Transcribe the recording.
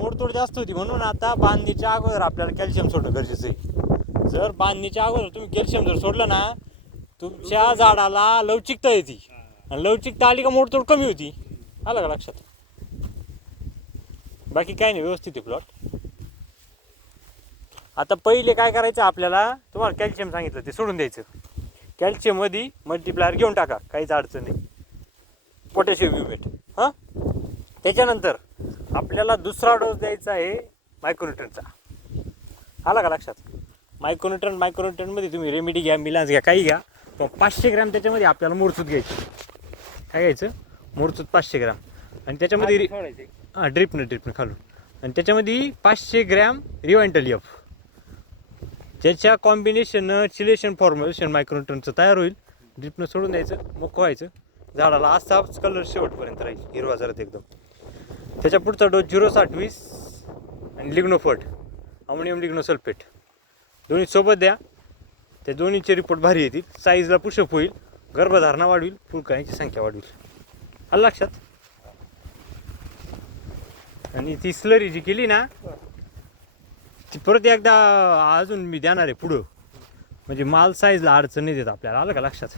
मोडतोड जास्त होती म्हणून आता बांधणीच्या अगोदर आपल्याला कॅल्शियम सोडणं गरजेचं आहे. जर बांधणीच्या अगोदर तुम्ही कॅल्शियम जर सोडलं ना तुमच्या झाडाला लवचिकता येते. आणि लवचिकता आली का मोडतोड कमी होती. आलं का लक्षात? बाकी काय नाही व्यवस्थित आहे प्लॉट आता पहिले काय करायचं आपल्याला? तुम्हाला कॅल्शियम सांगितलं ते सोडून द्यायचं. कॅल्शियममध्ये मल्टीप्लायर घेऊन टाका काहीच अडचण नाही. पोटॅशियम युमेट हां? त्याच्यानंतर आपल्याला दुसरा डोस द्यायचा आहे मायक्रोन्युट्रनचा आला का लक्षात? मायक्रोन्युट्रन मायक्रोन्युट्रनमध्ये तुम्ही रेमेडी घ्या मिलान्स घ्या काही घ्या. पण पाचशे ग्रॅम त्याच्यामध्ये आपल्याला मोरचूत घ्यायची. काय घ्यायचं? मोरचूत पाचशे ग्रॅम. आणि त्याच्यामध्ये हां ड्रिपनं ड्रिपनं खालून. आणि त्याच्यामध्ये पाचशे ग्रॅम रिवायंटल एफ ज्याच्या कॉम्बिनेशननं चिलेशन फॉर्म्युलेशन मायक्रोन्युट्रनचं तयार होईल. ड्रिपनं सोडून द्यायचं मग व्हायचं झाडाला असाच कलर शेवटपर्यंत राहील. हिरवा जरात एकदम. त्याच्या पुढचा डोस झिरो साठ वीस आणि लिग्नोफट अमोनियम लिग्नो सल्फेट दोन्ही सोबत द्या. त्या दोन्हीचे रिपोर्ट भारी येतील. साईजला पुषप होईल. गर्भधारणा वाढविल. फुलकाण्याची संख्या वाढवील. आलं लक्षात? आणि ती स्लरी जी केली ना ती परत एकदा अजून मी देणार आहे पुढं. म्हणजे माल साईजला अडचण नाही देत आपल्याला. आलं का लक्षात?